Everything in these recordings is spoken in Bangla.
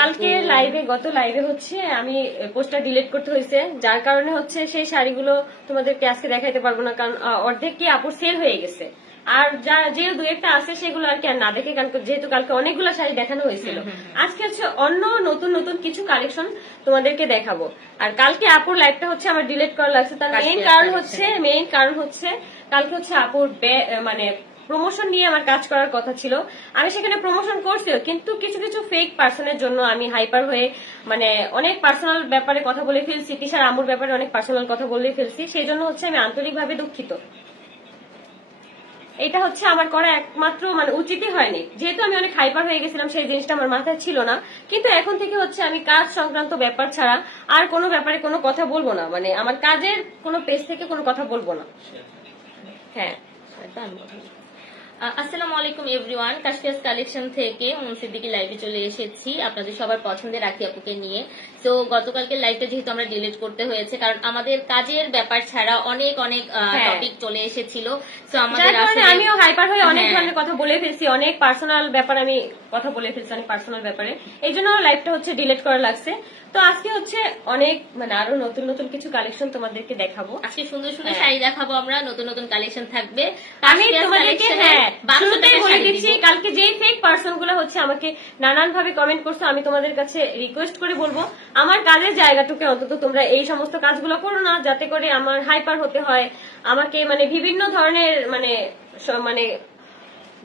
কালকে গত লাইভে হচ্ছে আমি পোস্টটা ডিলিট করতে হয়েছে, যার কারণে হচ্ছে সেই শাড়িগুলো তোমাদেরকে আজকে দেখাইতে পারবো না, কারণ অর্ধেক কি আপুর সেল হয়ে গেছে। আর যে দু একটা আছে সেগুলো আর কি আর না দেখে, কারণ যেহেতু কালকে অনেকগুলো শাড়ি দেখানো হয়েছিল, আজকে হচ্ছে অন্য নতুন নতুন কিছু কালেকশন তোমাদেরকে দেখাবো। আর কালকে আপুর লাইভটা হচ্ছে আমার ডিলিট করা লাগছে, তার মেইন কারণ হচ্ছে কালকে হচ্ছে আপুর মানে প্রমোশন নিয়ে আমার কাজ করার কথা ছিল। আমি সেখানে প্রমোশন করছিও, কিন্তু কিছু কিছু ফেক পার্সনের জন্য আমি হাইপার হয়ে মানে অনেক পার্সোনাল ব্যাপারে কথা বলে ফেলছি, তিশার আম্মুর ব্যাপারে অনেক পার্সোনাল কথা বলে ফেলছি, সেই জন্য হচ্ছে আমি আন্তরিকভাবে দুঃখিত। এটা হচ্ছে আমার করা একমাত্র মানে উচিতই হয়নি, যেহেতু আমি অনেক হাইপার হয়ে গেছিলাম, সেই জিনিসটা আমার মাথায় ছিল না। কিন্তু এখন থেকে হচ্ছে আমি কাজ সংক্রান্ত ব্যাপার ছাড়া আর কোনো ব্যাপারে কোনো কথা বলবো না, মানে আমার কাজের কোনো পেজ থেকে কোনো কথা বলবো না। হ্যাঁ, আসসালামু আলাইকুম এভরিওয়ান, কাশফিয়াস কালেকশন থেকে মুনসিদ্দিকি লাইভে চলে এসেছি আপনাদের সবার পছন্দের রাখি আপুকে নিয়ে। তো গতকালকে লাইভটা যেহেতু আমরা ডিলিট করতে হয়েছে, কারণ আমাদের কাজের ব্যাপার ছাড়া অনেক অনেক টপিক চলে এসেছিল। তো আমাদের আমিও হাইপার হয়ে অনেক ধরনের কথা বলে ফেলছি, অনেক পার্সোনাল ব্যাপারে আমি কথা বলে ফেলছি, অনেক পার্সোনাল ব্যাপারে, এই জন্য লাইভটা হচ্ছে ডিলিট করা লাগছে। তো আজকে হচ্ছে অনেক মানে আরো নতুন নতুন কিছু কালেকশন তোমাদেরকে দেখাবো। আজকে সুন্দর সুন্দর শাড়ি দেখাবো আমরা, নতুন নতুন কালেকশন থাকবে। আমি তোমাদেরকে বলে দিচ্ছি, কালকে যেই ফেক পার্সন গুলো হচ্ছে আমাকে নানান ভাবে কমেন্ট করছো, আমি তোমাদের কাছে রিকোয়েস্ট করে বলবো আমার কাজের জায়গাটুকু অন্তত তোমরা এই সমস্ত কাজগুলো করো না, যাতে করে আমার হাইপার হতে হয়, আমাকে মানে বিভিন্ন ধরনের মানে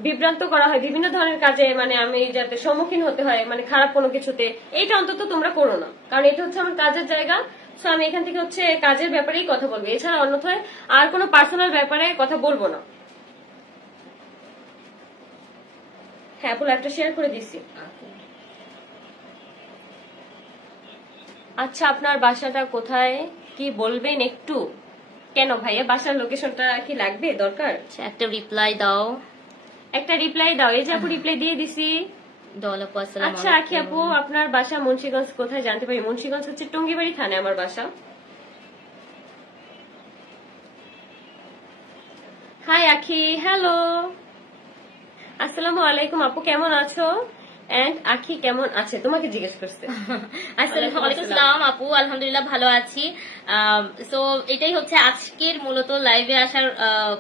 বিভ্রান্ত করা হয়, বিভিন্ন ধরনের কাজে মানে আমি যাতে সম্মুখীন হতে হয়, মানে খারাপ কোনো কিছুতে, এইটা অন্তত তোমরা করো না, কারণ এটা হচ্ছে আমার কাজের জায়গা। সো আমি এখান থেকে হচ্ছে কাজের ব্যাপারেই কথা বলবো, এছাড়া অন্যথায় আর কোনো পার্সোনাল ব্যাপারে কথা বলবো না। হ্যাঁ, আপু লাইভটা শেয়ার করে দিছি। আচ্ছা, আপনার বাসাটা কোথায় কি বলবেন একটু? কেন ভাইয়া, বাসার লোকেশনটা কি লাগবে, দরকার? একটা রিপ্লাই দাও, একটা রিপ্লাই দাও। এই যে আপু রিপ্লাই দিয়ে দিছি। আচ্ছা আখি আপু, আপনার বাসা মুন্সিগঞ্জ কোথায় জানতে পারি? মুন্সিগঞ্জ হচ্ছে টঙ্গিবাড়ি থানায় আমার বাসা। হাই আখি, হ্যালো, আসসালামু আলাইকুম আপু, কেমন আছো? এন্ড আখি কেমন আছে তোমাকে জিজ্ঞেস করছে। আসসালামু আলাইকুম আপু, আলহামদুলিল্লাহ ভালো আছি। সো এটাই হচ্ছে আজকের মূলত লাইভে আসার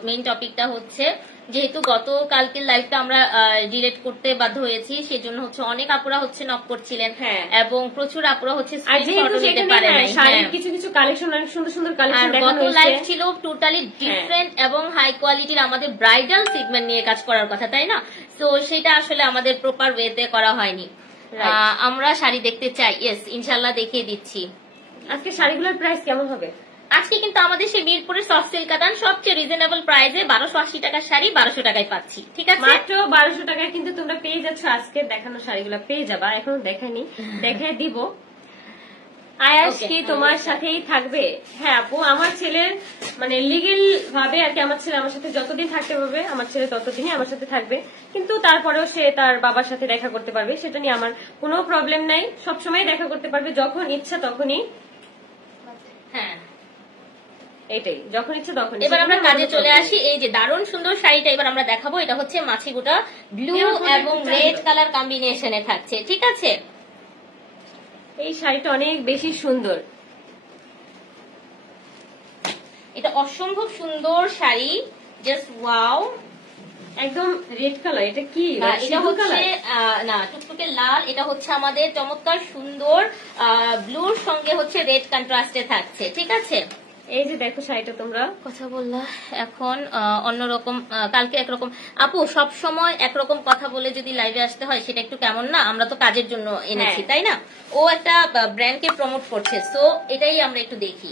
মেইন টপিকটা হচ্ছে, যেহেতু গতকালকের লাইভটা আমরা ডিলিট করতে বাধ্য হয়েছি, সেজন্য হচ্ছে অনেক আপুরা হচ্ছে নক করছিলেন এবং প্রচুর আপুরা হচ্ছে স্ক্রিনশটও দিতে পারেন। কিছু কিছু কালেকশন, অনেক সুন্দর সুন্দর কালেকশন দেখানো হয়েছে। গত লাইভ ছিল টোটালি ডিফারেন্ট এবং হাই কোয়ালিটির, আমাদের ব্রাইডাল সেগমেন্ট নিয়ে কাজ করার কথা, তাই না? তো সেটা আসলে আমাদের প্রপার ওয়েতে করা হয়নি। আমরা শাড়ি দেখতে চাই, ইয়েস ইনশাআল্লাহ দেখিয়ে দিচ্ছি। আজকে শাড়িগুলোর প্রাইস কেমন হবে? আজকে কিন্তু আমাদের সেই মিরপুরের সফট সিল্ক কাতান সবচেয়ে রিজনেবল প্রাইসে 1280 টাকার শাড়ি 1200 টাকায় পাচ্ছি, ঠিক আছে? মাত্র 1200 টাকায় কিন্তু তোমরা পেয়ে যাচ্ছ আজকে দেখানো শাড়িগুলো, পেয়ে যাবা। এখনো দেখাইনি, দেখাই দিব। আয়াস কি তোমার সাথেই থাকবে? হ্যাঁ আপু, আমার ছেলের মানে লিগেল ভাবে আর কি, আমার ছেলে আমার সাথে যতদিন থাকতে পারবে আমার ছেলে ততদিনই আমার সাথে থাকবে, কিন্তু তারপরেও সে তার বাবার সাথে দেখা করতে পারবে, সেটা নিয়ে আমার কোনো প্রবলেম নাই। সবসময় দেখা করতে পারবে, যখন ইচ্ছা তখনই। হ্যাঁ, এটাই, যখন ইচ্ছে তখন। এবার আমরা কাজে চলে আসি। এই যে দারুণ সুন্দর শাড়িটা এবার আমরা দেখাবো, এটা হচ্ছে মাছি গোটা ব্লু এবং রেড কালার কম্বিনেশনে থাকছে, ঠিক আছে? এই শাড়িটা অনেক বেশি সুন্দর, এটা অসম্ভব সুন্দর শাড়ি, জাস্ট ওয়াও, একদম রেড কালার। এটা কি? এটা হচ্ছে না টুকটুকে লাল, এটা হচ্ছে আমাদের চমৎকার সুন্দর ব্লুর সঙ্গে হচ্ছে রেড কন্ট্রাস্টে থাকছে, ঠিক আছে? এই যে দেখো শাড়িটা, তোমরা কথা বললা এখন অন্যরকম, কালকে একরকম। আপু সব সময় একরকম কথা বলে যদি লাইভে আসতে হয় সেটা একটু কেমন না? আমরা তো কাজের জন্য এনেছি, তাই না? ও একটা ব্র্যান্ডকে প্রমোট করছে, সো এটাই আমরা একটু দেখি।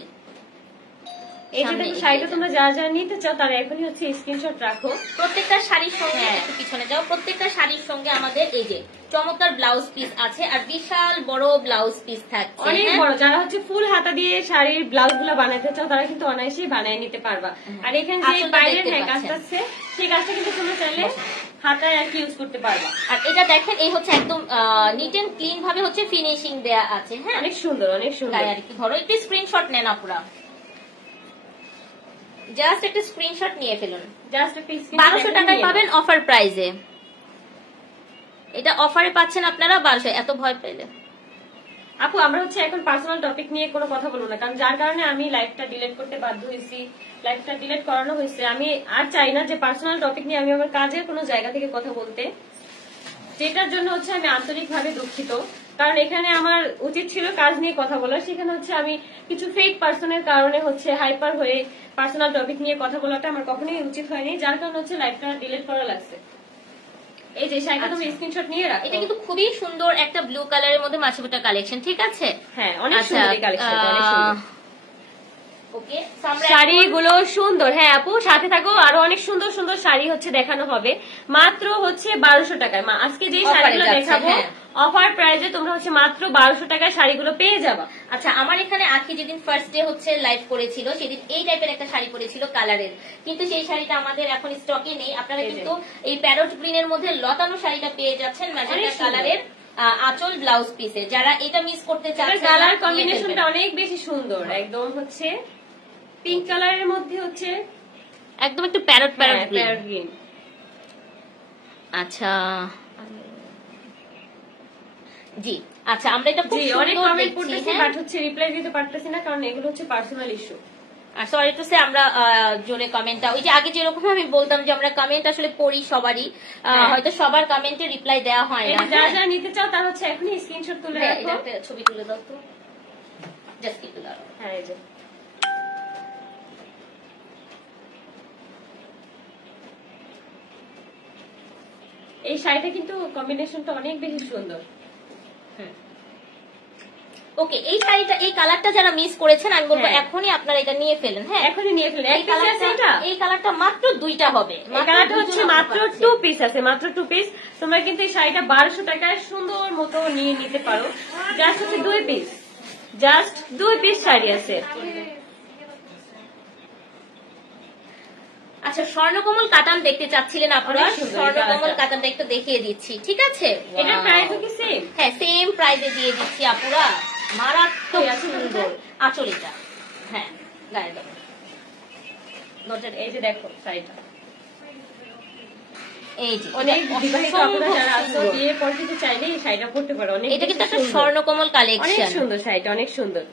এই যে দেখো শাড়িটা, তোমরা যারা যারা নিতে চাও তারা এখনই হচ্ছে স্ক্রিনশট রাখো। প্রত্যেকটা শাড়ির সঙ্গে একটু পিছনে যাও, প্রত্যেকটা শাড়ির সঙ্গে আমাদের এই যে চমৎকার ব্লাউজ পিস আছে, আর বিশাল বড় ব্লাউজ পিস থাকছে, অনেক বড়। যারা হচ্ছে ফুল হাতা দিয়ে শাড়ির ব্লাউজ গুলো বানাতে চাও তারা কিন্তু অনায়াসেই বানিয়ে নিতে পারবা। আর এখানে যে বাইরের কাজটা আছে সেই কাজটা কিন্তু তোমরা চাইলে হাতায় আর কি ইউজ করতে পারবা। আর এটা দেখেন, এই হচ্ছে একদম নিট এন্ড ক্লিন ভাবে হচ্ছে ফিনিশিং দেয়া আছে। হ্যাঁ, অনেক সুন্দর, অনেক সুন্দর। আর কি ধরো একটু স্ক্রিনশট নেন আপুরা, জাস্ট একটা স্ক্রিনশট নিয়ে ফেলুন, জাস্ট একটা 1200 টাকায় পাবেন অফার প্রাইসে। এটা অফারে পাচ্ছেন আপনারা 1200। এত ভয় পেলে আপু আমরা হচ্ছে এখন পার্সোনাল টপিক নিয়ে কোনো কথা বলবো না, কারণ যার কারণে আমি লাইভটা ডিলিট করতে বাধ্য হয়েছি, লাইভটা ডিলিট করানো হয়েছে। আমি আর চাই না যে পার্সোনাল টপিক নিয়ে আমি আমার কাজের কোনো জায়গা থেকে কথা বলতে, যেটার জন্য হচ্ছে আমি আন্তরিকভাবে দুঃখিত। কারণ এখানে আমার উচিত ছিল কাজ নিয়ে কথা বলা, সেখানে হচ্ছে আমি কিছু ফেক পার্সনের কারণে হচ্ছে হাইপার হয়ে পার্সোনাল টপিক নিয়ে কথা বলাটা আমার কখনোই উচিত হয়নি, যার কারণে হচ্ছে লাইভটা ডিলিট করা লাগছে। এই যে শাড়িটা তুমি স্ক্রিনশট নিয়ে রাখো। এটা কিন্তু খুবই সুন্দর একটা ব্লু কালারের মধ্যে মাছি বুটা কালেকশন, ঠিক আছে? হ্যাঁ অনেক সুন্দর এই কালেকশনটা, অনেক সুন্দর। ওকে, শাড়িগুলো সুন্দর। হ্যাঁ আপু সাথে থাকো, আরো অনেক সুন্দর সুন্দর শাড়ি হচ্ছে দেখানো হবে মাত্র হচ্ছে 1200 টাকায়। আজকে যে শাড়িগুলো দেখাবো অফার প্রাইসে তোমরা হচ্ছে মাত্র 1200 টাকায় শাড়িগুলো পেয়ে যাবা। আচ্ছা, আমার এখানে আখি যেদিন ফার্স্ট ডে হচ্ছে লাইভ করেছিল সেদিন এই টাইপের একটা শাড়ি পরেছিল কালারের, কিন্তু সেই শাড়িটা আমাদের এখন স্টকে নেই। আপনারা কিন্তু এই প্যারট গ্রিনের মধ্যে লতানো শাড়িটা পেয়ে যাচ্ছেন ম্যাজেন্টা কালারের আঁচল ব্লাউজ পিসে। যারা এটা মিস করতে চাচ্ছেন, কালার কম্বিনেশনটা অনেক বেশি সুন্দর, একদম হচ্ছে পিঙ্ক কালারের মধ্যে হচ্ছে একদম একটু প্যারট গ্রিন। আচ্ছা জি, আচ্ছা আমরা এটা খুব অনেক সুন্দর কমেন্ট দেখছি, করতেছি বাট হচ্ছে রিপ্লাই দিতে পারতেছি না, কারণ এগুলো হচ্ছে পার্সোনাল ইস্যু। আর সরি টু সে আমরা জোরে কমেন্টটা, ওই যে আগে যেরকম আমি বলতাম যে আমরা কমেন্ট আসলে পড়ি সবারই, হয়তো সবার কমেন্টে রিপ্লাই দেওয়া হয় না। যারা যারা নিতে চাও তারা হচ্ছে এখনই স্ক্রিনশট তুলে রাখো, একটা ছবি তুলে দাও তো, জাস্ট একটু দাও। হ্যাঁ এই যে এই শাড়িটা কিন্তু কম্বিনেশনটা অনেক বেশি সুন্দর। ওকে, এই শাড়িটা এই কালারটা যারা মিস করেছেন আমি বলবো এখনই আপনারা এটা নিয়ে ফেলেন। হ্যাঁ এখনই নিয়ে ফেলেন। এই কালারটা মাত্র 2টা হবে, এই কালারটা হচ্ছে মাত্র 2 পিস আছে, মাত্র 2 পিস। তোমরা কিন্তু এই শাড়িটা 1200 টাকায় সুন্দর মতো নিয়ে নিতে পারো। জাস্ট হচ্ছে 2 পিস, জাস্ট 2 পিস শাড়ি আছে। আচ্ছা, স্বর্ণকমল কাতান দেখতে চাচ্ছিলেন আপনারা, স্বর্ণকমল কাতানটা একটু দেখিয়ে দিচ্ছি, ঠিক আছে? এটা প্রাইস কি সেম? হ্যাঁ সেম প্রাইসে দিয়ে দিচ্ছি আপুরা, মারাত্মক সুন্দর আঁচল এটা। হ্যাঁ গায়ে দাও, এই যে দেখো শাড়িটা, এই যে অনেক বিবাহিত আপুরা যারা আছে বিয়ে করতে চাইলে এই শাড়িটা পরতে পারো। অনেক এটা কিন্তু একটা স্বর্ণকমল কালেকশন, অনেক সুন্দর শাড়িটা, অনেক সুন্দর।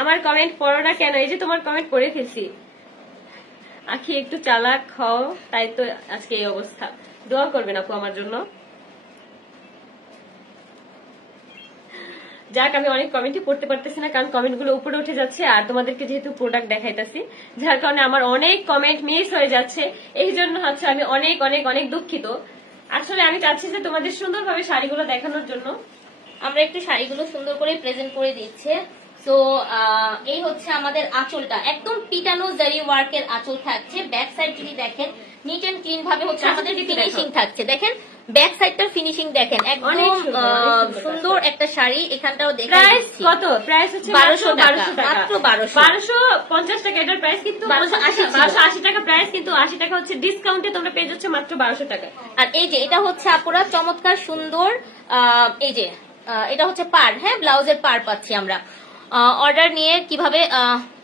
আমার কমেন্ট পড়ো না কেন? এই যে তোমার কমেন্ট পড়ে ফেলছি। আখি একটু চালাক হও, তাই তো আজকে এই অবস্থা। দোয়া করবেন আপু আমার জন্য। যাক, আমি অনেক কমেন্টই পড়তে পারতেছি না, কারণ কমেন্ট গুলো উপরে উঠে যাচ্ছে আর তোমাদেরকে যেহেতু প্রোডাক্ট দেখাইতেছি, যার কারণে আমার অনেক কমেন্ট মিস হয়ে যাচ্ছে। এই জন্য হচ্ছে আমি অনেক অনেক অনেক দুঃখিত। আসলে আমি চাচ্ছি যে তোমাদের সুন্দরভাবে শাড়িগুলো দেখানোর জন্য আমরা একটু শাড়িগুলো সুন্দর করে প্রেজেন্ট করে দিচ্ছে। তো এই হচ্ছে আমাদের আঁচলটা, একদম পিটানো জারি ওয়ার্কের আঁচল থাকছে। ব্যাক সাইড যদি দেখেন নিট এন্ড ক্লিন ভাবে হচ্ছে আমাদের ফিনিশিং থাকছে। দেখেন ব্যাক সাইডটার ফিনিশিং দেখেন, একদম সুন্দর একটা শাড়ি। এখানটাও দেখেন প্রাইস কত? প্রাইস হচ্ছে 1200 টাকা, মাত্র 1250 টাকা এটার প্রাইস, কিন্তু 1280 টাকা প্রাইস, কিন্তু 80 টাকা হচ্ছে ডিসকাউন্টে তোমরা পেয়ে যাচ্ছে মাত্র 1200 টাকা। আর এই যে এটা হচ্ছে আপুরা চমৎকার সুন্দর, এই যে এটা হচ্ছে পার, হ্যাঁ ব্লাউজের পার পাচ্ছি আমরা। অর্ডার নিয়ে কিভাবে,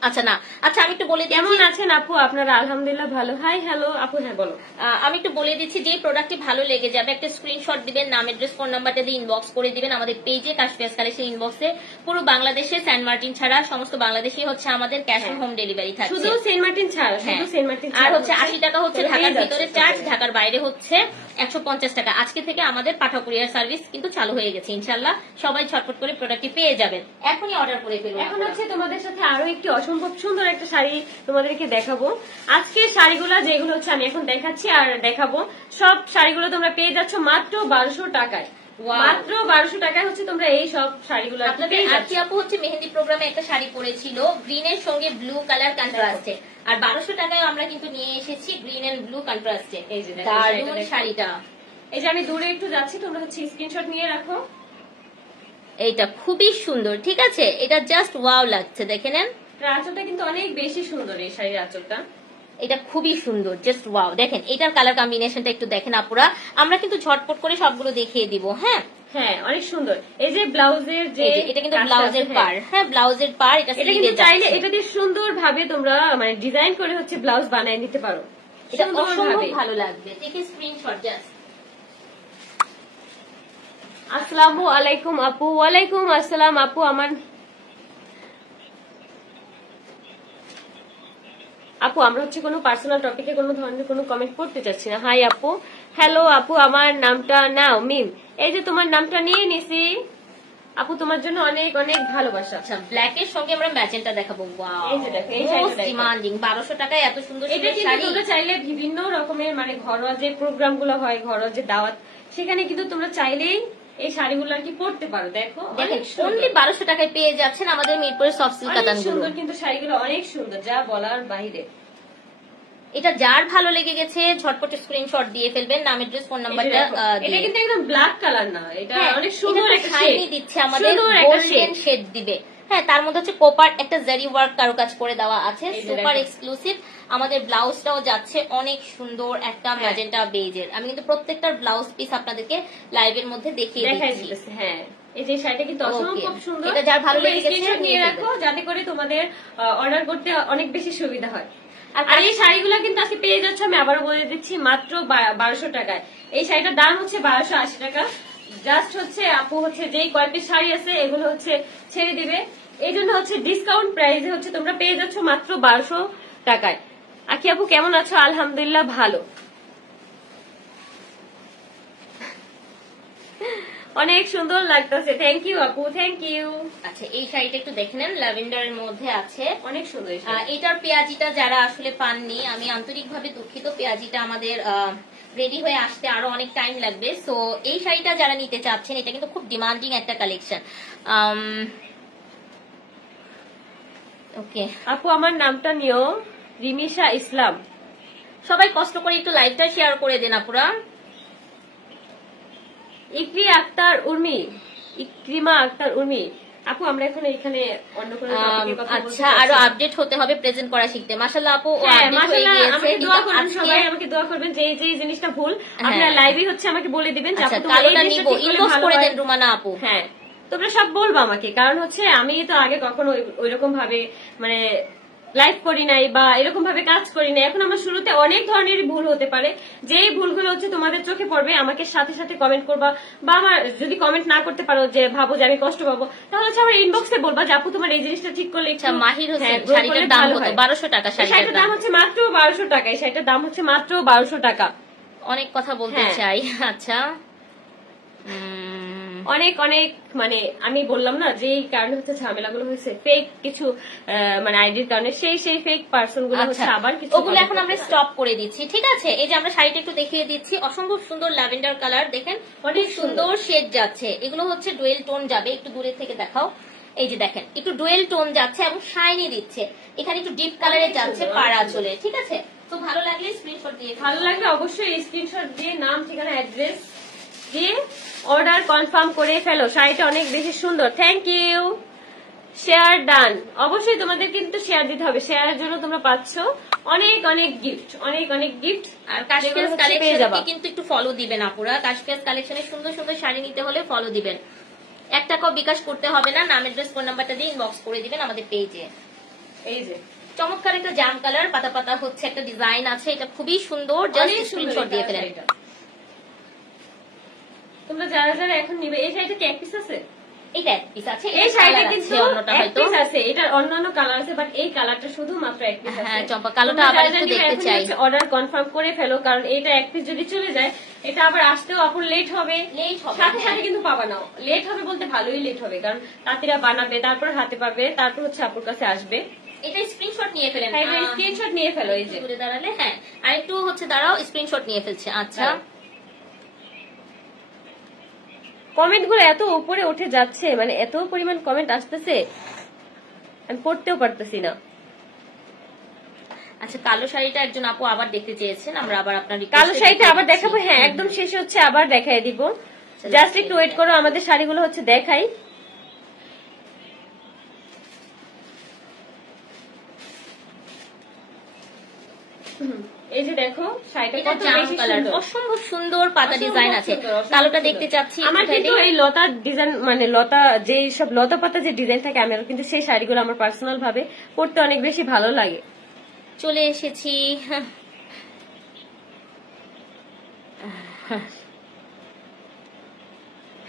আচ্ছা না, আচ্ছা আমি একটু বলে দিচ্ছি। কেমন আছেন আপু আপনারা? আলহামদুলিল্লাহ ভালো। হাই হ্যালো আপু। হ্যাঁ বলো। আমি একটু বলে দিচ্ছি, যে প্রোডাক্টটি ভালো লেগে যাবে একটা স্ক্রিনশট দিবেন, নাম এড্রেস ফোন নাম্বারটা দিয়ে ইনবক্স করে দিবেন আমাদের পেজে কাশফিয়াস কালেকশন ইনবক্সে। পুরো বাংলাদেশে সেন্ট মার্টিন ছাড়া সমস্ত বাংলাদেশে হচ্ছে আমাদের ক্যাশ অন হোম ডেলিভারি থাকছে, শুধু সেন্ট মার্টিন ছাড়া, শুধু সেন্ট মার্টিন আর হচ্ছে 80 টাকা হচ্ছে ঢাকার ভিতরে চার্জ, ঢাকার বাইরে হচ্ছে 150 টাকা। আজকে থেকে আমাদের পাঠা কুরিয়ার সার্ভিস কিন্তু চালু হয়ে গেছে, ইনশাআল্লাহ সবাই ঝটপট করে প্রোডাক্টটি পেয়ে যাবেন। এখনই অর্ডার করে ফেলুন। এখন হচ্ছে তোমাদের সাথে আরো একটি অসম্ভব সুন্দর একটা শাড়ি তোমাদেরকে দেখাবো। আজকে শাড়িগুলো যেগুলো হচ্ছে আমি এখন দেখাচ্ছি আর দেখাবো, সব শাড়িগুলো তোমরা পেয়ে যাচ্ছ মাত্র 1200 টাকায়। মাত্র 1200 টাকায় হচ্ছে তোমরা এই সব শাড়িগুলো আপনাদের। আজকে আপু হচ্ছে মেহেন্দি প্রোগ্রামে একটা শাড়ি পরেছিল গ্রিনের সঙ্গে ব্লু কালার কন্ট্রাস্টে, আর 1200 টাকায় আমরা কিন্তু নিয়ে এসেছি গ্রিন এন্ড ব্লু কন্ট্রাস্টে। এই যে দারুণ শাড়িটা, এই যে আমি দূরে একটু যাচ্ছি, তোমরা হচ্ছে স্ক্রিনশট নিয়ে রাখো। এইটা খুবই সুন্দর, ঠিক আছে? এটা জাস্ট ওয়াও লাগছে, দেখে নেন। আঁচলটা কিন্তু অনেক বেশি সুন্দর, এই শাড়ির আঁচলটা এটা খুবই সুন্দর, জাস্ট ওয়াও। দেখেন এটার কালার কম্বিনেশনটা একটু দেখেন আপুরা, আমরা কিন্তু ঝটপট করে সবগুলো দেখিয়ে দিব। হ্যাঁ হ্যাঁ অনেক সুন্দর। এই যে ব্লাউজের যে এটা কিন্তু ব্লাউজের পার, হ্যাঁ ব্লাউজের পার, এটা কিন্তু চাইলে এটা দিয়ে সুন্দর ভাবে তোমরা মানে ডিজাইন করে হচ্ছে ব্লাউজ বানিয়ে নিতে পারো, এটা অসম্ভব ভালো লাগবে। দেখে স্ক্রিনশট জাস্ট আসসালামু আলাইকুম আপু। ওয়ালাইকুম আসসালাম আপু। আপু আমরা হচ্ছে কোনো পার্সোনাল টপিকে কোনো ধরনের কোনো কমেন্ট করতে চাচ্ছি না। হাই আপু। হ্যালো আপু, আমার নামটা নাও মিম। এই যে তোমার নামটা নিয়ে নিছি আপু, তোমার জন্য অনেক অনেক ভালোবাসা। আচ্ছা, ব্ল্যাক এর সঙ্গে আমরা ম্যাজেন্টা দেখাবো। ওয়াও, এই যে দেখো, এই শাড়িটা দেখো। ডিমান্ডিং 1200 টাকায় এত সুন্দর এটা সুন্দর কিন্তু শাড়ি। তোমরা চাইলে বিভিন্ন রকমের মানে ঘরোয়া যে প্রোগ্রাম গুলো হয়, ঘরোয়া যে দাওয়াত, সেখানে কিন্তু তোমরা চাইলেই এই শাড়িগুলো আর কি পরতে পারো। দেখো দেখেন, অনেক সুন্দর। অনলি 1200 টাকায় পেয়ে যাচ্ছেন আমাদের মিরপুরের সফট সিল্ক অনেক কাতানগুলো। সুন্দর কিন্তু শাড়িগুলো, অনেক সুন্দর, যা বলার বাইরে। এটা যার ভালো লেগে গেছে ঝটপট স্ক্রিনশট দিয়ে ফেলবেন, নাম এড্রেস ফোন নাম্বারটা এটা কিন্তু একদম ব্ল্যাক কালার না, এটা অনেক সুন্দর একটা শাইনি শেড দিচ্ছে, আমাদের গোল্ডেন শেড দিবে। হ্যাঁ, তার মধ্যে হচ্ছে কোপার একটা জারি ওয়ার্ক কারুকাজ করে দেওয়া আছে, সুপার এক্সক্লুসিভ। আমাদের ব্লাউজটাও যাচ্ছে অনেক সুন্দর একটা ম্যাজেন্টা বেজের। আমি কিন্তু প্রত্যেকটার ব্লাউজ পিস আপনাদেরকে লাইভের মধ্যে দেখিয়ে দিচ্ছি। হ্যাঁ, এই যে শাড়িটা কিন্তু অসম্ভব সুন্দর। এটা যার ভালো লেগে গেছে স্ক্রিনশট নিয়ে রাখো, যাতে করে তোমাদের অর্ডার করতে অনেক বেশি সুবিধা হয়। আর এই শাড়িগুলো কিন্তু আজকে পেয়ে যাচ্ছে, আমি আবারও বলে দিচ্ছি, মাত্র 1200 টাকায়। এই শাড়িটার দাম হচ্ছে 1280 টাকা। জাস্ট হচ্ছে আপু হচ্ছে যেই কয়েকটি শাড়ি আছে এগুলো হচ্ছে ছেড়ে দিবে, এই জন্য হচ্ছে ডিসকাউন্ট প্রাইসে হচ্ছে তোমরা পেয়ে যাচ্ছ মাত্র 1200 টাকায়। আকি আপু কেমন আছো? আলহামদুলিল্লাহ ভালো। অনেক সুন্দর লাগতেছে, থ্যাংক ইউ আপু, থ্যাংক ইউ। আচ্ছা, এই শাড়িটা একটু দেখে নেন, ল্যাভেন্ডারের মধ্যে আছে, অনেক সুন্দর। এটার পেঁয়াজিটা যারা আসলে পাননি, আমি আন্তরিকভাবে দুঃখিত, পেঁয়াজিটা আমাদের রেডি হয়ে আসতে আরো অনেক টাইম লাগবে। সো এই শাড়িটা যারা নিতে চাচ্ছেন, এটা কিন্তু খুব ডিমান্ডিং একটা কালেকশন। ওকে আপু, আমার নামটা নিও, রিমিশা ইসলাম। সবাই কষ্ট করে একটু লাইভটা শেয়ার করে দেন আপুরা। ইক্রিমা আক্তার উর্মি। আপু আমরা এখন এখানে অন্য কোনো টপিকে কথা বলতে আচ্ছা, আরো আপডেট হতে হবে, প্রেজেন্ট করা শিখতে। মাশাআল্লাহ আপু, আমাকে দোয়া করবেন, সবাই আমাকে দোয়া করবেন যে যে জিনিসটা ভুল আপনারা লাইভে হচ্ছে আমাকে বলে দিবেন যে আপু তোমরা এই জিনিসটা ঠিক করলে ভালো হয়। রুমানা আপু, হ্যাঁ, তোমরা সব বলবা আমাকে, কারণ হচ্ছে আমি তো আগে কখনো ওইরকম ভাবে মানে লাইভ করি নাই বা এরকম ভাবে কাজ করি নাই। এখন আমার শুরুতে অনেক ধরনের ভুল হতে পারে, যেই ভুলগুলো হচ্ছে তোমাদের চোখে পড়বে আমাকে সাথে সাথে কমেন্ট করবা, বা আমার যদি কমেন্ট না করতে পারো যে ভাবো যে আমি কষ্ট পাবো, তাহলে হচ্ছে আমার ইনবক্সে বলবা যে আপু তোমার এই জিনিসটা ঠিক করলে। মাহির হোসেন, শাড়িটার দাম কত? 1200 টাকা। শাড়িটার দাম হচ্ছে মাত্র 1200 টাকা। এই শাড়িটার দাম হচ্ছে মাত্র 1200 টাকা। অনেক কথা বলতে চাই। আচ্ছা, অনেক অনেক মানে আমি বললাম না যে এই কারণে হচ্ছে ঝামেলাগুলো হয়েছে, ফেক কিছু মানে আইডির কারণে, সেই ফেক পার্সন গুলো হচ্ছে আবার কিছু, ওগুলো এখন আমরা স্টপ করে দিচ্ছি, ঠিক আছে? এই যে আমরা শাড়িটা একটু দেখিয়ে দিচ্ছি, অসম্ভব সুন্দর ল্যাভেন্ডার কালার, দেখেন অনেক সুন্দর শেড যাচ্ছে। এগুলো হচ্ছে ডুয়েল টোন যাবে, একটু দূরে থেকে দেখাও। এই যে দেখেন, একটু ডুয়েল টোন যাচ্ছে এবং শাইনি দিচ্ছে, এখানে একটু ডিপ কালারে যাচ্ছে পাড়া চলে, ঠিক আছে? তো ভালো লাগলে স্ক্রিনশট দিয়ে, ভালো লাগলে অবশ্যই স্ক্রিনশট দিয়ে নাম, ঠিকানা, অ্যাড্রেস দিয়ে অর্ডার কনফার্ম করে ফেলো। শাড়িটা অনেক বেশি সুন্দর, থ্যাংক ইউ। শেয়ার ডান, অবশ্যই তোমাদের কিন্তু শেয়ার দিতে হবে, শেয়ারের জন্য তোমরা পাচ্ছ অনেক অনেক গিফট, অনেক অনেক গিফট। আর কাশফিয়াস কালেকশনকে কিন্তু একটু ফলো দিবেন আপুরা, কাশফিয়াস কালেকশনের সুন্দর সুন্দর শাড়ি নিতে হলে ফলো দিবেন, 1 টাকাও বিকাশ করতে হবে না, নাম এড্রেস ফোন নাম্বারটা দিয়ে ইনবক্স করে দিবেন আমাদের পেজে। এই যে চমৎকার একটা জাম কালার, পাতা পাতা হচ্ছে একটা ডিজাইন আছে, এটা খুবই সুন্দর, জাস্ট স্ক্রিনশট দিয়ে ফেলেন। তোমরা যারা যারা এখন নিবে, এই শাড়িটা কি এক পিস আছে? এটা এক পিস আছে, এই শাড়িটা কিন্তু অন্যটা হয়তো আছে, এটার অন্যান্য কালার আছে, বাট এই কালারটা শুধুমাত্র এক পিস আছে। হ্যাঁ চম্পা, কালোটা আবার একটু দেখতে চাই। অর্ডার কনফার্ম করে ফেলো, কারণ এটা এক পিস যদি চলে যায় এটা আবার আসতেও আপন লেট হবে, সাথে সাথে কিন্তু পাবা না। লেট হবে বলতে ভালোই লেট হবে, কারণ তাঁতিরা বানাবে, তারপর হাতে পাবে, তারপর হচ্ছে আপুর কাছে আসবে। এটা স্ক্রিনশট নিয়ে ফেলেন, স্ক্রিনশট নিয়ে ফেলো। এই যে ঘুরে দাঁড়ালে, হ্যাঁ আর একটু হচ্ছে দাঁড়াও, স্ক্রিনশট নিয়ে ফেলছে। আচ্ছা, কমেন্ট গুলো এত উপরে উঠে যাচ্ছে, মানে এত পরিমাণ কমেন্ট আসতেছে আমি পড়তেও পারতেছি না। আচ্ছা, কালো শাড়িটা একজন আপু আবার দেখতে চেয়েছেন, আমরা আবার আপনার কালো শাড়িটা আবার দেখাবো। হ্যাঁ, একদম শেষে হচ্ছে আবার দেখাই দিব, জাস্ট একটু ওয়েট করো, আমাদের শাড়িগুলো হচ্ছে দেখাই। এই যে দেখো শাড়িটা কত বেশি সুন্দর, অসম্ভব সুন্দর পাতা ডিজাইন আছে। কালোটা দেখতে চাচ্ছি। আমার কিন্তু এই লতার ডিজাইন, মানে লতা যে সব লতা পাতা যে ডিজাইন থাকে, আমার কিন্তু সেই শাড়িগুলো আমার পার্সোনাল ভাবে পরতে অনেক বেশি ভালো লাগে। চলে এসেছি,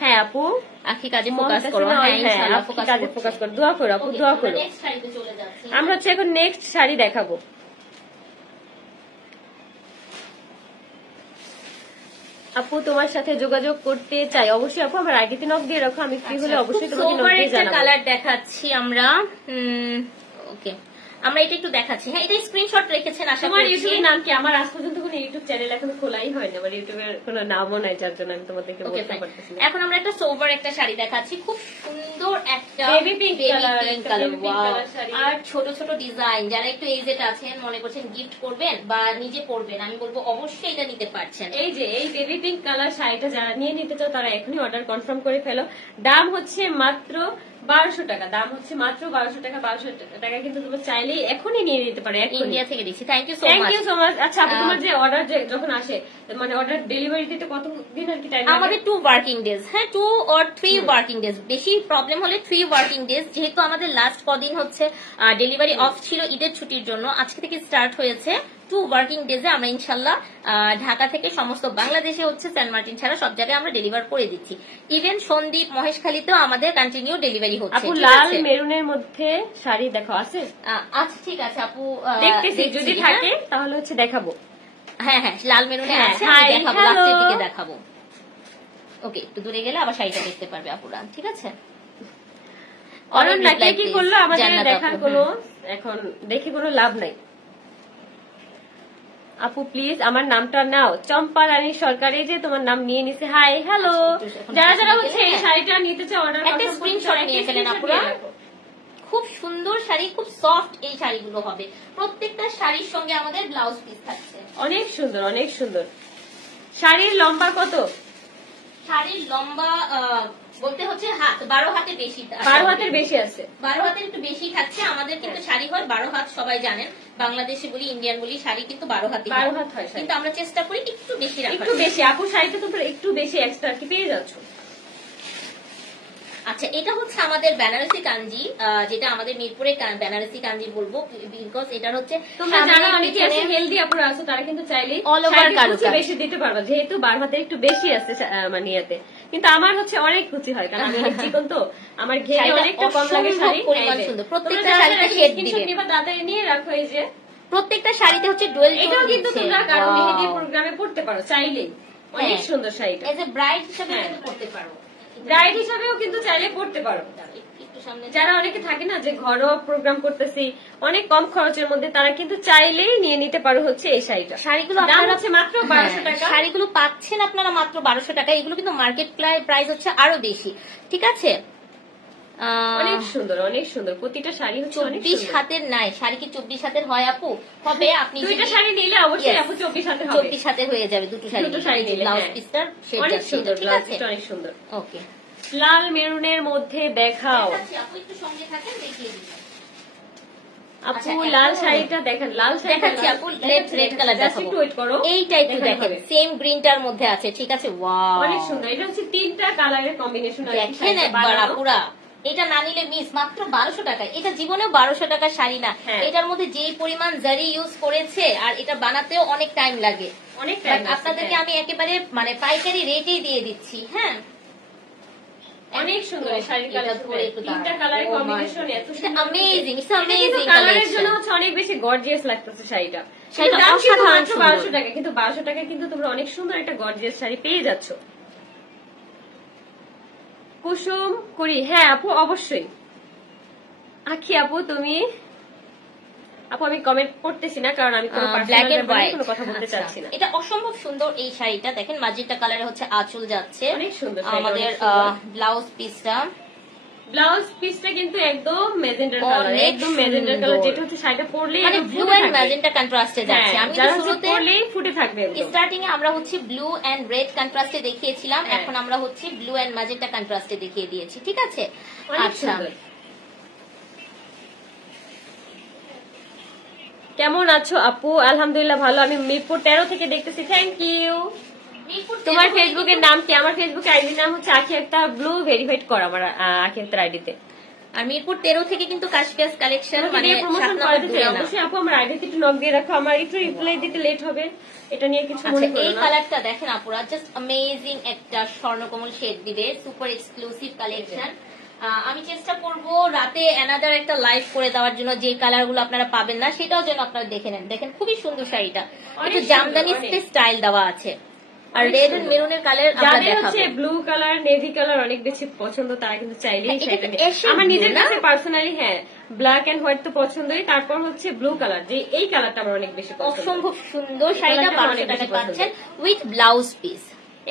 হ্যাঁ আপু, আখি কাজে ফোকাস করো। হ্যাঁ ইনশাআল্লাহ আপু কাজে ফোকাস করো, দোয়া করো আপু, দোয়া করো। নেক্সট শাড়িতে চলে যাচ্ছি। আমরা হচ্ছে এখন নেক্সট শাড়ি দেখাবো। আপু তোমার সাথে যোগাযোগ করতে চাই। অবশ্যই আপু, আমার আইডিতে নক দিয়ে রাখো, আমি ফ্রি হলে অবশ্যই তোমাকে নক দিয়ে জানাবো। কালার দেখাচ্ছি আমরা। ওকে, আমরা এটা একটু দেখাচ্ছি। হ্যাঁ, এটা স্ক্রিনশট রেখেছেন আশা করি। তোমার ইউটিউবের নাম কি? আমার আজ পর্যন্ত কোনো ইউটিউব চ্যানেল এখন খোলাই হয়নি, আমার ইউটিউবের কোনো নামও নাই, যার জন্য আমি তোমাদেরকে বলতে পারতেছি না। এখন আমরা একটা সোভার একটা শাড়ি দেখাচ্ছি, খুব সুন্দর একটা বেবি পিঙ্ক কালার, আর ছোট ছোট ডিজাইন। যারা একটু এজেড আছেন, মনে করছেন গিফট করবেন বা নিজে পরবেন, আমি বলবো অবশ্যই এটা নিতে পারছেন। এই যে এই বেবি পিঙ্ক কালার শাড়িটা যারা নিয়ে নিতে চাও তারা এখনই অর্ডার কনফার্ম করে ফেলো। দাম হচ্ছে মাত্র 1200 টাকা, দাম হচ্ছে মাত্র 1200 টাকা। 1200 টাকা কিন্তু তুমি চাইলেই এখনই নিয়ে নিতে পারো। ইন্ডিয়া থেকে দিচ্ছি। Thank you so much. আচ্ছা আপু, তোমার যে অর্ডার যখন আসে, মানে অর্ডার ডেলিভারি দিতে কতদিন আর কি টাইম লাগে? আমাদের 2 ওয়ার্কিং ডেজ। হ্যাঁ, 2 or 3 ওয়ার্কিং ডেজ। বেশি প্রবলেম হলে 3 ওয়ার্কিং ডেজ। যেহেতু আমাদের লাস্ট কদিন হচ্ছে ডেলিভারি অফ ছিল ঈদের ছুটির জন্য, আজকে থেকে স্টার্ট হয়েছে। 2 ওয়ার্কিং ডেজে আমরা ইনশাল্লাহ ঢাকা থেকে সমস্ত বাংলাদেশে হচ্ছে সেন্ট মার্টিন ছাড়া সব জায়গায় আমরা ডেলিভার করে দিচ্ছি। ইভেন সন্দ্বীপ, মহেশখালীতেও আমাদের কন্টিনিউ ডেলিভারি হচ্ছে। আপু লাল মেরুনের মধ্যে শাড়ি দেখো আছে? আচ্ছা ঠিক আছে আপু, দেখতেছি, যদি থাকে তাহলে হচ্ছে দেখাবো। হ্যাঁ হ্যাঁ, লাল মেরুনে আছে, আমি দেখাবো, লাস্টের দিকে দেখাবো। ওকে, একটু দূরে গেলে আবার শাড়িটা দেখতে পারবে আপুরা, ঠিক আছে? অরণ নাকি কি করলো, আমাদের দেখার কোনো এখন দেখে কোনো লাভ নাই। আপু প্লিজ আমার নামটা নাও, চম্পা রানী সরকার। এই যে তোমার নাম নিয়ে নিছে। হাই হ্যালো, যারা যারা হচ্ছে এই শাড়িটা নিতে চাও অর্ডার একটা স্ক্রিনশট নিয়ে ফেলেন আপুরা। খুব সুন্দর শাড়ি, খুব সফট এই শাড়িগুলো হবে। প্রত্যেকটা শাড়ির সঙ্গে আমাদের ব্লাউজ পিস থাকছে। অনেক সুন্দর, অনেক সুন্দর। শাড়ির লম্বা কত? শাড়ির লম্বা বলতে হচ্ছে হাত, 12 হাতের বেশি। 12 হাতের বেশি আছে, 12 হাতের একটু বেশি থাকছে। আমাদের কিন্তু শাড়ি হয় 12 হাত, সবাই জানেন। বাংলাদেশে বলি, ইন্ডিয়ান বলি, শাড়ি কিন্তু 12 হাত হয়। কিন্তু আমরা চেষ্টা করি একটু বেশি রাখার। একটু বেশি আপু, শাড়িটা তোমরা একটু বেশি এক্সট্রা কি পেয়ে যাচ্ছ। আচ্ছা, এটা হচ্ছে আমাদের বেনারসি কাঞ্জি, যেটা আমাদের মিরপুরে বেনারসি কাঞ্জি বলবো, বিকজ এটা হচ্ছে তোমরা যারা অনেকে আছে হেলদি আপুরা আছো, তারা কিন্তু চাইলে অল ওভার কারুকাজ বেশি দিতে পারবা, যেহেতু 12 হাতের একটু বেশি আছে মানে ইয়াতে। কিন্তু আমার হচ্ছে অনেক কুচি হয়, কারণ আমি অনেক চিকন, তো আমার ঘেরে অনেকটা কম লাগে। শাড়ি পরিমাণ সুন্দর, প্রত্যেকটা শাড়িতে শেড দিবে। নিবা তাড়াতাড়ি নিয়ে রাখো। এই যে প্রত্যেকটা শাড়িতে হচ্ছে ডুয়েল টোন। এটাও কিন্তু তোমরা কারো মেহেদি প্রোগ্রামে পড়তে পারো চাইলেই। অনেক সুন্দর শাড়িটা, এজ এ ব্রাইড হিসেবে কিন্তু পড়তে পারো, ব্রাইড হিসাবেও কিন্তু চাইলে পড়তে পারো। যারা অনেকে থাকে না যে ঘরোয়া প্রোগ্রাম করতেছি অনেক কম খরচের মধ্যে, তারা কিন্তু চাইলেই নিয়ে নিতে পারো হচ্ছে এই শাড়িটা। শাড়িগুলো দাম হচ্ছে মাত্র 1200 টাকা। শাড়িগুলো পাচ্ছেন আপনারা মাত্র 1200 টাকা। এগুলো কিন্তু মার্কেট প্রাইস হচ্ছে আরো বেশি, ঠিক আছে? অনেক সুন্দর, অনেক সুন্দর। প্রতিটা শাড়ি হচ্ছে 24 হাতের নাই। শাড়ি কি 24 হাতের হয় আপু? হবে। আপনি দুইটা শাড়ি নিলে অবশ্যই আপু 24 হাতের হবে। 24 হাতের হয়ে যাবে দুটো শাড়ি নিলে। ব্লাউজ পিসটার শেড অনেক সুন্দর, ঠিক আছে? অনেক সুন্দর। ওকে, লাল মেরুনের মধ্যে দেখাও আপু, একটু সঙ্গে থাকেন, দেখিয়ে দিই আপু। লাল শাড়িটা দেখেন, লাল শাড়ি দেখাচ্ছি আপু। রেড কালার দেখাবো, একটু ওয়েট করো। এইটা একটু দেখেন, সেম গ্রিনটার মধ্যে আছে, ঠিক আছে? ওয়াও, অনেক সুন্দর। এটা হচ্ছে তিনটা কালারের কম্বিনেশন আছে। দেখেন একবার আপুরা, এটা না নিলে মিস। মাত্র 1200 টাকা। এটা জীবনেও 1200 টাকার শাড়ি না। এটার মধ্যে যে পরিমাণ জারি ইউজ করেছে, আর এটা বানাতেও অনেক টাইম লাগে, অনেক টাইম। আপনাদেরকে আমি একেবারে মানে পাইকারি রেটেই দিয়ে দিচ্ছি। হ্যাঁ, অনেক সুন্দর এই শাড়ির কালার, তিনটা কালারের কম্বিনেশন এত সুন্দর, অ্যামেজিং। ইটস অ্যামেজিং কালারের জন্য হচ্ছে অনেক বেশি গর্জিয়াস লাগতেছে শাড়িটা। শাড়িটা দাম কিন্তু অসাধারণ মাত্র 1200 টাকা, কিন্তু 1200 টাকা কিন্তু তোমরা অনেক সুন্দর একটা গর্জিয়াস শাড়ি পেয়ে যাচ্ছ। কুসুম করি, হ্যাঁ আপু অবশ্যই। আখি আপু তুমি, আপু আমি কমেন্ট করতেছি না, কারণ আমি কোনো কথা বলতে চাচ্ছি না। এটা অসম্ভব সুন্দর এই শাড়িটা। দেখেন ম্যাজেন্টা কালারে হচ্ছে আঁচল যাচ্ছে, অনেক সুন্দর। আমাদের ব্লাউজ পিসটা কিন্তু একদম মেজেন্ডার কালার, একদম মেজেন্ডার কালার, যেটা হচ্ছে শাড়িটা পরলেই মানে ব্লু এন্ড ম্যাজেন্টা কন্ট্রাস্টে যাচ্ছে। আমি শুরুতে পরলেই ফুটে থাকবে। স্টার্টিং এ আমরা হচ্ছে ব্লু এন্ড রেড কন্ট্রাস্টে দেখিয়েছিলাম, এখন আমরা হচ্ছে ব্লু এন্ড ম্যাজেন্টা কন্ট্রাস্টে দেখিয়ে দিয়েছি, ঠিক আছে? আচ্ছা, কেমন আছো আপু? আলহামদুলিল্লাহ ভালো। আমি মিরপুর 13 থেকে দেখতেছি। Thank you. তোমার ফেসবুকের নাম কি? আমার ফেসবুক আইডির নাম হচ্ছে আখি আক্তার ব্লু, ভেরিফাইড কর আমার আখি আক্তার আইডিতে। আর মিরপুর 13 থেকে কিন্তু কাশপিয়াস কালেকশন মানে প্রমোশন করাতে চাই অবশ্যই আপু, আমার আইডিতে একটু নক দিয়ে রাখো, আমার একটু রিপ্লাই দিতে লেট হবে, এটা নিয়ে কিছু মনে করো না। এই কালারটা দেখেন আপুরা, জাস্ট অ্যামেজিং একটা স্বর্ণকমল শেড দিবে, সুপার এক্সক্লুসিভ কালেকশন। আমি চেষ্টা করব রাতে অ্যানাদার একটা লাইভ করে দেওয়ার জন্য, যে কালার গুলো আপনারা পাবেন না সেটাও যেন আপনারা দেখে নেন। দেখেন খুবই সুন্দর শাড়িটা, একটু জামদানি স্টাইল দেওয়া আছে। আর রেড এন্ড মেরুনের কালার আমরা দেখাবো। ব্লু কালার, নেভি কালার অনেক বেশি পছন্দ, তারা কিন্তু চাইলেই আমার নিজের কাছে পার্সোনালি ব্ল্যাক এন্ড হোয়াইট তো পছন্দই, তারপর হচ্ছে ব্লু কালার, যে এই কালারটা আমার অনেক বেশি পছন্দ। অসম্ভব সুন্দর শাড়িটা 1200 টাকায় পাচ্ছেন উইথ ব্লাউজ পিস।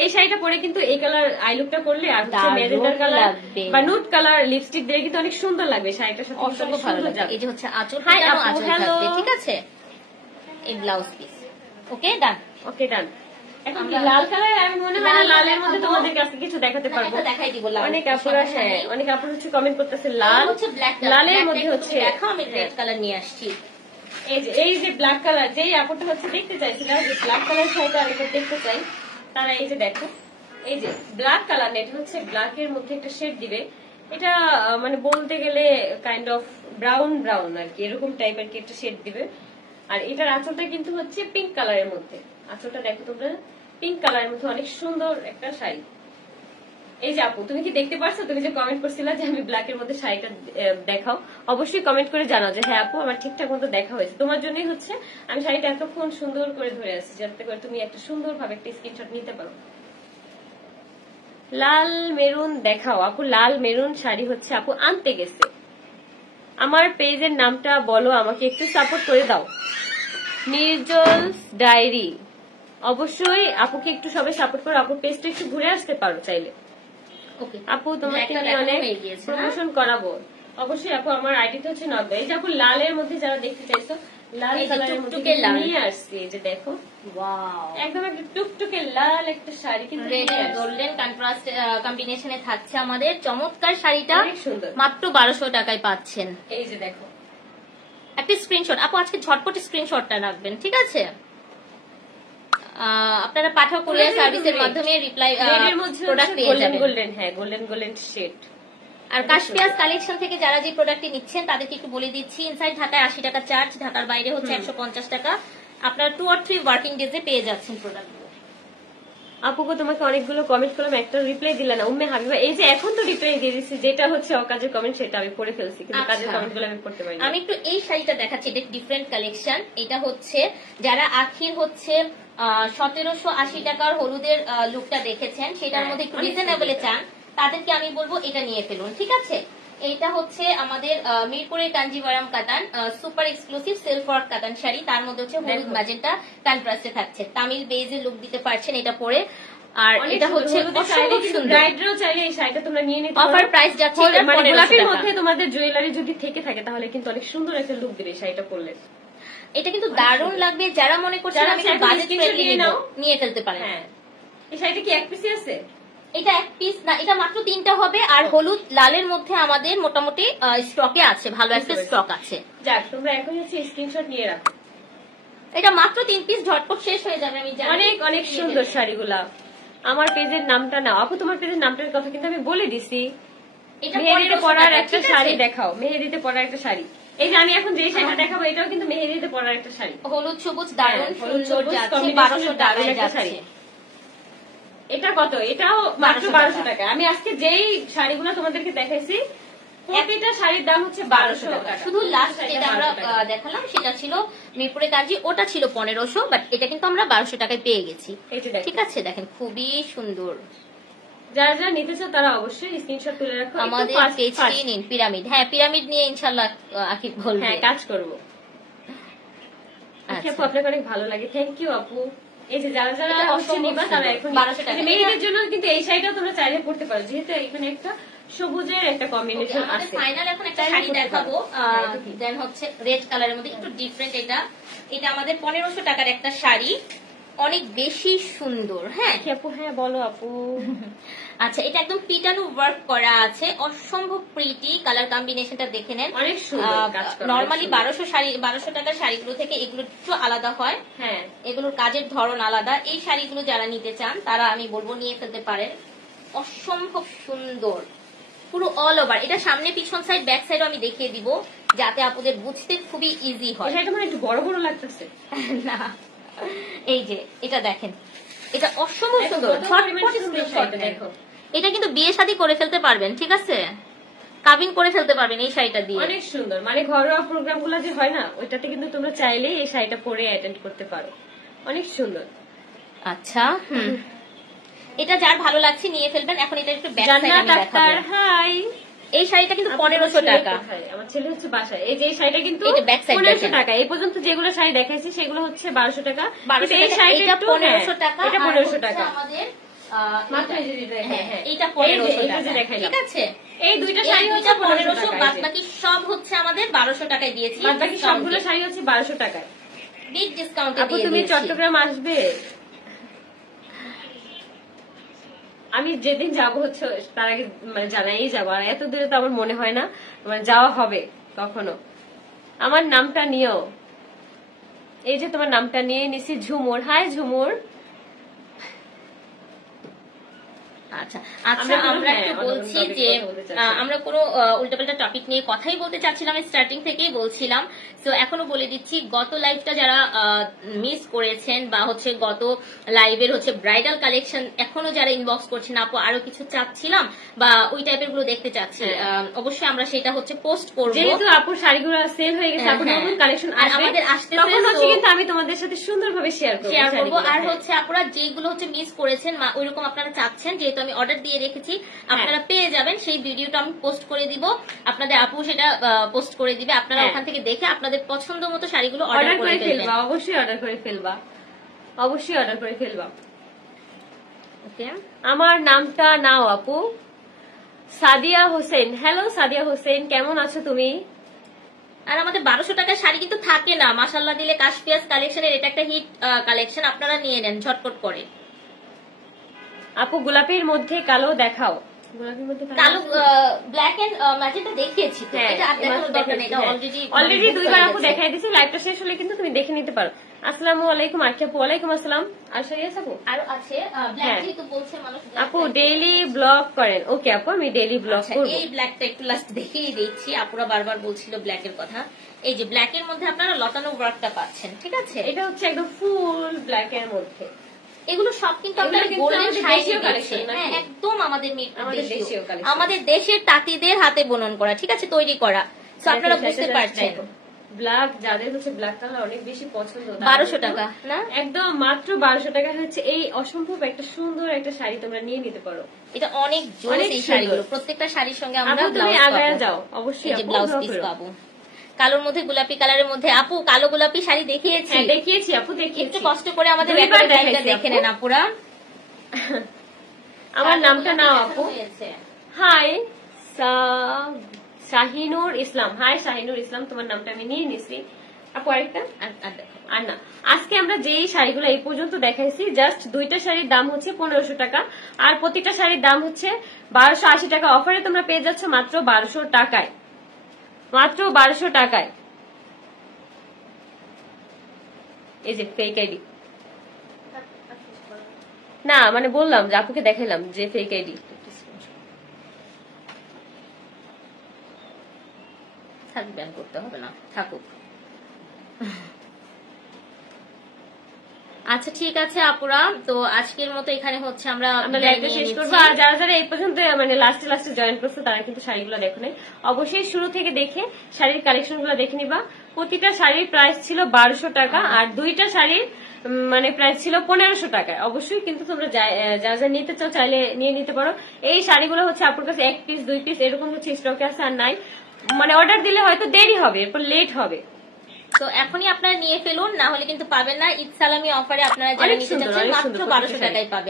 এই শাড়িটা পরে কিন্তু এই কালার আই লুকটা করলে আর হচ্ছে ম্যাজেন্ডার কালার বা নুড কালার লিপস্টিক দিয়ে কিন্তু অনেক সুন্দর লাগবে শাড়িটার সাথে, অসম্ভব ভালো লাগবে। এই যে হচ্ছে আঁচল, আঁচল থাকবে, ঠিক আছে, এই ব্লাউজ পিস। ওকে ডান, ওকে ডান। এখন লাল কালার আমি মনে হয় না লালের মধ্যে তোমাদের কাছে কিছু দেখাতে পারবো, দেখাই দিব। অনেক আপুরা অনেক আপুরা হচ্ছে কমেন্ট করতেছে লাল হচ্ছে ব্ল্যাক, লালের মধ্যে হচ্ছে দেখো আমি রেড কালার নিয়ে আসছি। এই যে ব্ল্যাক কালার, যেই আপুটা হচ্ছে দেখতে চাইছিল যে ব্ল্যাক কালার শাড়িটা আরেকবার দেখতে চাই, তারা এই যে দেখো, এই যে ব্ল্যাক কালার, এটা হচ্ছে ব্ল্যাক এর মধ্যে একটা শেড দিবে, এটা মানে বলতে গেলে কাইন্ড অফ ব্রাউন ব্রাউন আর কি, এরকম টাইপের কি একটা শেড দিবে। আর এটার আঁচলটা কিন্তু হচ্ছে পিঙ্ক কালারের মধ্যে, আঁচলটা দেখো তোমরা, পিঙ্ক কালারের মধ্যে অনেক সুন্দর একটা শাড়ি। এই যে আপু তুমি কি দেখতে পারছো, তুমি যে কমেন্ট করছিলা যে আমি ব্ল্যাক এর মধ্যে শাড়িটা দেখাও, অবশ্যই কমেন্ট করে জানাও যে হ্যাঁ আপু আমার ঠিকঠাক মতো দেখা হয়েছে। তোমার জন্যই হচ্ছে আমি শাড়িটা এতক্ষণ সুন্দর করে ধরে আসছি, যাতে করে তুমি একটা সুন্দর ভাবে একটা স্ক্রিনশট নিতে পারো। লাল মেরুন দেখাও আপু, লাল মেরুন শাড়ি হচ্ছে আপু আনতে গেছে। আমার পেজের নামটা বলো, আমাকে একটু সাপোর্ট করে দাও। নির্জল ডায়েরি, অবশ্যই আপুকে একটু সবাই সাপোর্ট করো, আপুর পেজটা একটু ঘুরে আসতে পারো চাইলে। আপু তোমাকে অনেক প্রমোশন করাবো, অবশ্যই আপু আমার আইডিতে হচ্ছে 90। এই যে আপু লালের মধ্যে যারা দেখতে চাইছো, লাল কালারের মধ্যে নিয়ে আসছি, এই যে দেখো একদম একটা টুকটুকে লাল একটা শাড়ি, কিন্তু রেড এন্ড গোল্ডেন কন্ট্রাস্ট কম্বিনেশনে থাকছে আমাদের চমৎকার শাড়িটা, মাত্র 1200 টাকায় পাচ্ছেন। এই যে দেখো একটা স্ক্রিনশট আপু, আজকে ঝটপট স্ক্রিনশটটা রাখবেন, ঠিক আছে? আপনারা পাঠাও কুরিয়ার সার্ভিসের মাধ্যমে রিপ্লাই প্রোডাক্ট পেয়ে যাবেন। গোল্ডেন, হ্যাঁ গোল্ডেন গোল্ডেন শেড। আর কাশপিয়াস কালেকশন থেকে যারা যে প্রোডাক্টটি নিচ্ছেন তাদেরকে একটু বলে দিচ্ছি, ইনসাইড ঢাকায় 80 টাকা চার্জ, ঢাকার বাইরে হচ্ছে 150 টাকা। আপনারা 2 or 3 ওয়ার্কিং ডেজে পেয়ে যাচ্ছেন প্রোডাক্টগুলো। আপুকে তোমাকে অনেকগুলো কমেন্ট করলাম, একটা রিপ্লাই দিলা না। উম্মে হাবিবা, এই যে এখন তো রিপ্লাই দিয়ে দিচ্ছি, যেটা হচ্ছে অকাজের কমেন্ট সেটা আমি পড়ে ফেলছি, কিন্তু কাজের কমেন্টগুলো আমি পড়তে পারি। আমি একটু এই শাড়িটা দেখাচ্ছি, এটা ডিফারেন্ট কালেকশন। এটা হচ্ছে যারা আখির হচ্ছে 1780 টাকার হলুদের লুকটা দেখেছেন, সেটার মধ্যে একটু রিজনেবল চান, তাদেরকে আমি বলবো এটা নিয়ে ফেলুন, ঠিক আছে? এইটা হচ্ছে আমাদের মিরপুরের কাঞ্জিভারাম কাতান, সুপার এক্সক্লুসিভ সেলফ ওয়ার্ক কাতান শাড়ি, তার মধ্যে হচ্ছে হলুদ ম্যাজেন্টা কন্ট্রাস্টে থাকছে, তামিল বেজে লুক দিতে পারছেন এটা পরে। আর এটা হচ্ছে অসম্ভব সুন্দর, ব্রাইডরাও চাইলে এই শাড়িটা তোমরা নিয়ে নিতে পারো। অফার প্রাইস যাচ্ছে এটা 1500 গোলাপের টাকা। মধ্যে তোমাদের জুয়েলারি যদি থেকে থাকে তাহলে কিন্তু অনেক সুন্দর একটা লুক দিবে শাড়িটা পরলে। এটা কিন্তু দারুণ লাগবে, যারা মনে করছেন আমি বাজেট ফ্রেন্ডলি নিয়ে ফেলতে পারেন। হ্যাঁ, এই শাড়িটা কি এক পিসই আছে? এটা এক পিস না, এটা মাত্র 3টা হবে। আর হলুদ লালের মধ্যে আমাদের মোটামুটি স্টকে আছে, ভালো একটা স্টক আছে। যাক, তোমরা এখন হচ্ছে স্ক্রিনশট নিয়ে রাখো। এটা মাত্র 3 পিস, ঝটপট শেষ হয়ে যাবে আমি জানি। অনেক অনেক সুন্দর শাড়িগুলা। আমার পেজের নামটা নাও আপু, তোমার পেজের নামটার কথা কিন্তু আমি বলে দিছি। মেহেদিতে পরার একটা শাড়ি দেখাও, মেহেদিতে পরার একটা শাড়ি। এই যে আমি এখন যে শাড়িটা দেখাবো এটাও কিন্তু মেহেদিতে পরার একটা শাড়ি, হলুদ সবুজ দারুণ সুন্দর যাচ্ছে, 1200 টাকায় যাচ্ছে। এটা কত? এটাও মাত্র 1200 টাকা। আমি আজকে যেই শাড়িগুলো তোমাদেরকে দেখাইছি প্রতিটা শাড়ির দাম হচ্ছে 1200 টাকা। শুধু লাস্ট যেটা আমরা দেখালাম সেটা ছিল মিরপুরে কাঞ্জি, ওটা ছিল 1500, বাট এটা কিন্তু আমরা 1200 টাকায় পেয়ে গেছি, ঠিক আছে? দেখেন খুবই সুন্দর। যারা যারা নিতে চাও তারা অবশ্যই স্ক্রিনশট তুলে রাখো। আমাদের পেজটি নিন পিরামিড, হ্যাঁ পিরামিড নিয়ে ইনশাআল্লাহ আকিব বলবে, হ্যাঁ কাজ করব। আচ্ছা আপু, আপনাকে অনেক ভালো লাগে, থ্যাংক ইউ আপু। এই যে যারা যারা অবশ্যই নিবা তারা এখন 1200 টাকা। মেয়েদের জন্য কিন্তু এই শাড়িটাও তোমরা চাইলে পড়তে পারো, যেহেতু এখানে একটা সবুজের একটা কম্বিনেশন আছে। ফাইনাল এখন একটা শাড়ি দেখাবো, দেন হচ্ছে রেড কালারের মধ্যে একটু ডিফারেন্ট। এটা আমাদের 1500 টাকার একটা শাড়ি, অনেক বেশি সুন্দর। হ্যাঁ আপু, হ্যাঁ বলো আপু। আচ্ছা, এটা একদম পিটানো ওয়ার্ক করা আছে, অসম্ভব প্রিটি। কালার কম্বিনেশনটা দেখে নেন, অনেক সুন্দর। নরমালি 1200 টাকার শাড়িগুলো থেকে এগুলো একটু আলাদা হয়, হ্যাঁ এগুলোর কাজের ধরন আলাদা। এই শাড়িগুলো যারা নিতে চান তারা আমি বলবো নিয়ে ফেলতে পারেন, অসম্ভব সুন্দর। পুরো অল ওভার। এটা সামনে পিছন সাইড ব্যাক সাইডও আমি দেখিয়ে দিব যাতে আপনাদের বুঝতে খুবই ইজি হয়। এটা মানে একটু বড় বড় লাগতেছে না, এই যে এটা দেখেন, এটা অসম্ভব সুন্দর। দেখো এটা কিন্তু বিয়ে শাদী করে ফেলতে পারবেন, ঠিক আছে, কাবিন করে ফেলতে পারবেন এই শাড়িটা দিয়ে। অনেক সুন্দর, মানে ঘরোয়া প্রোগ্রাম গুলো যে হয় না, ওইটাতে কিন্তু তোমরা চাইলেই এই শাড়িটা পরে অ্যাটেন্ড করতে পারো। অনেক সুন্দর। আচ্ছা, এটা যার ভালো লাগছে নিয়ে ফেলবেন। এখন এটা একটু ব্যাক সাইড আমি দেখাবো। হাই, এই শাড়িটা কিন্তু 1500 টাকা। আমার ছেলে হচ্ছে বাসায়। এই যে এই শাড়িটা কিন্তু এটা ব্যাক সাইড 1500 টাকা। এই পর্যন্ত যেগুলো শাড়ি দেখাইছি সেগুলো হচ্ছে 1200 টাকা। এই শাড়িটা 1500 টাকা, এটা 1500 টাকা আমাদের মাত্র। এই যে এইটা 1500 টাকা, ঠিক আছে। এই দুইটা শাড়ি হচ্ছে 1500, বাদ বাকি সব হচ্ছে আমাদের 1200 টাকায় দিয়েছি। বাদ বাকি সবগুলো শাড়ি হচ্ছে 1200 টাকায় বিগ ডিসকাউন্টে আপু। তুমি চট্টগ্রাম আসবে? আমি যেদিন যাব হচ্ছে তার আগে মানে জানাই যাবো, আর এত দূরে তো আমার মনে হয় না মানে যাওয়া হবে কখনো। আমার নামটা নিও। এই যে তোমার নামটা নিয়ে নিছি, ঝুমুর। হাই ঝুমুর। আচ্ছা আচ্ছা, আমরা একটু বলছি যে আমরা কোনো উল্টাপাল্টা টপিক নিয়ে কথাই বলতে চাচ্ছিলাম, স্টার্টিং থেকেই বলছিলাম। তো এখনো বলে দিচ্ছি, গত লাইভটা যারা মিস করেছেন বা হচ্ছে গত লাইভের হচ্ছে ব্রাইডাল কালেকশন এখনো যারা ইনবক্স করছেন, আপু আরো কিছু চাচ্ছিলাম বা ওই টাইপের গুলো দেখতে চাচ্ছি, অবশ্যই আমরা সেটা হচ্ছে পোস্ট করবো। যেহেতু আপুর শাড়িগুলো সেল হয়ে গেছে, আপুর নতুন কালেকশন আমাদের আসতে তখন হচ্ছে কিন্তু আমি তোমাদের সাথে সুন্দরভাবে শেয়ার করবো। আর হচ্ছে আপনারা যেগুলো হচ্ছে মিস করেছেন ওইরকম আপনারা চাচ্ছেন, যেহেতু আমি অর্ডার দিয়ে রেখেছি, আপনারা পেয়ে যাবেন। সেই ভিডিওটা আমি পোস্ট করে দিব, আপনাদের আপু সেটা পোস্ট করে দিবে। আপনারা ওখান থেকে দেখে আপনাদের পছন্দ মতো শাড়িগুলো অর্ডার করে ফেলবা। অবশ্যই অর্ডার করে ফেলবা, অবশ্যই অর্ডার করে ফেলবা। ওকে, আমার নামটা নাও আপু। সাদিয়া হোসেন। হ্যালো সাদিয়া হোসেন, কেমন আছো তুমি? আর আমাদের 1200 টাকার শাড়ি কিন্তু থাকে না, মাশাআল্লাহ দিলে কাশফিয়াস কালেকশনের এটা একটা হিট কালেকশন, আপনারা নিয়ে নেন ঝটপট করে। আপু গোলাপির মধ্যে কালো দেখাও। গোলাপির মধ্যে কালো, ব্ল্যাক এন্ড ম্যাজেন্টা দেখিয়েছি তো, এটা আর দেখানোর দরকার নেই, এটা অলরেডি দুইবার আপু দেখাই দিয়েছি। লাইভটা শেষ হলে কিন্তু তুমি দেখে নিতে পারো। আসসালামু আলাইকুম আরকি আপু। ওয়ালাইকুম আসসালাম। আর সারিয়া আপু আরো আছে ব্ল্যাক, যেহেতু বলছে মানুষ আপু ডেইলি ব্লগ করেন। ওকে আপু, আমি ডেইলি ব্লগ করব। এই ব্ল্যাকটা একটু লাস্ট দেখিয়ে দিচ্ছি, আপুরা বারবার বলছিল ব্ল্যাক এর কথা। এই যে ব্ল্যাক এর মধ্যে আপনারা লতানো ওয়ার্কটা পাচ্ছেন, ঠিক আছে। এটা হচ্ছে একদম ফুল ব্ল্যাক এর মধ্যে। এগুলো সব কিন্তু আপনারা গোল্ডেন দেশীয় কালেকশন, হ্যাঁ একদম আমাদের দেশীয়, আমাদের দেশের তাঁতিদের হাতে বুনন করা, ঠিক আছে, তৈরি করা। তো আপনারা বুঝতে পারছেন। ব্ল্যাক যাদের হচ্ছে ব্ল্যাক কালার অনেক বেশি পছন্দ, 1200 টাকা না, একদম মাত্র 1200 টাকা হচ্ছে এই অসম্ভব একটা সুন্দর একটা শাড়ি তোমরা নিয়ে নিতে পারো। এটা অনেক জোস এই শাড়িগুলো, প্রত্যেকটা শাড়ির সঙ্গে আমরা ব্লাউজ আগায়া যাও অবশ্যই, এই ব্লাউজ পিস পাবো। কালোর মধ্যে গোলাপি কালারের মধ্যে আপু কালো গোলাপি শাড়ি দেখিয়েছি, দেখিয়েছি আপু, দেখিয়েছি। একটু কষ্ট করে আমাদের ব্যাপারটা দেখে নেন আপুরা। আমার নামটা নাও আপু। হাই শাহিনুর ইসলাম। হাই শাহিনুর ইসলাম, তোমার নামটা আমি নিয়ে নিছি আপু। আরেকটা আর না, আজকে আমরা যেই শাড়িগুলো এই পর্যন্ত দেখাইছি, জাস্ট দুইটা শাড়ির দাম হচ্ছে 1500 টাকা, আর প্রতিটা শাড়ির দাম হচ্ছে 1280 টাকা। অফারে তোমরা পেয়ে যাচ্ছ মাত্র 1200 টাকায়, মাত্র 1200 টাকায়। এই যে ফেক আইডি না, মানে বললাম যে আপুকে দেখাইলাম যে ফেক আইডি। ব্যান করতে হবে না, থাকুক। আচ্ছা ঠিক আছে আপুরা, তো আজকের মতো এখানে হচ্ছে আমরা লাইভটা শেষ করবো। আর যারা যারা এই পর্যন্ত মানে লাস্টে জয়েন করছে তারা কিন্তু শাড়িগুলো দেখো নাই, অবশ্যই শুরু থেকে দেখে শাড়ির কালেকশন গুলো দেখে নিবা। প্রতিটা শাড়ির প্রাইস ছিল 1200 টাকা, আর দুইটা শাড়ির মানে প্রাইস ছিল 1500 টাকায়। অবশ্যই কিন্তু তোমরা যা যা নিতে চাও চাইলে নিয়ে নিতে পারো। এই শাড়িগুলো হচ্ছে আপনার কাছে 1 পিস 2 পিস এরকম হচ্ছে স্টকে আছে, আর নাই মানে অর্ডার দিলে হয়তো দেরি হবে, এরপর লেট হবে। তো এখনই আপনারা নিয়ে ফেলুন, না হলে কিন্তু পাবেন না। ঈদ সালামি অফারে আপনারা যারা নিতে চাচ্ছেন মাত্র 1200 টাকায় পাবেন।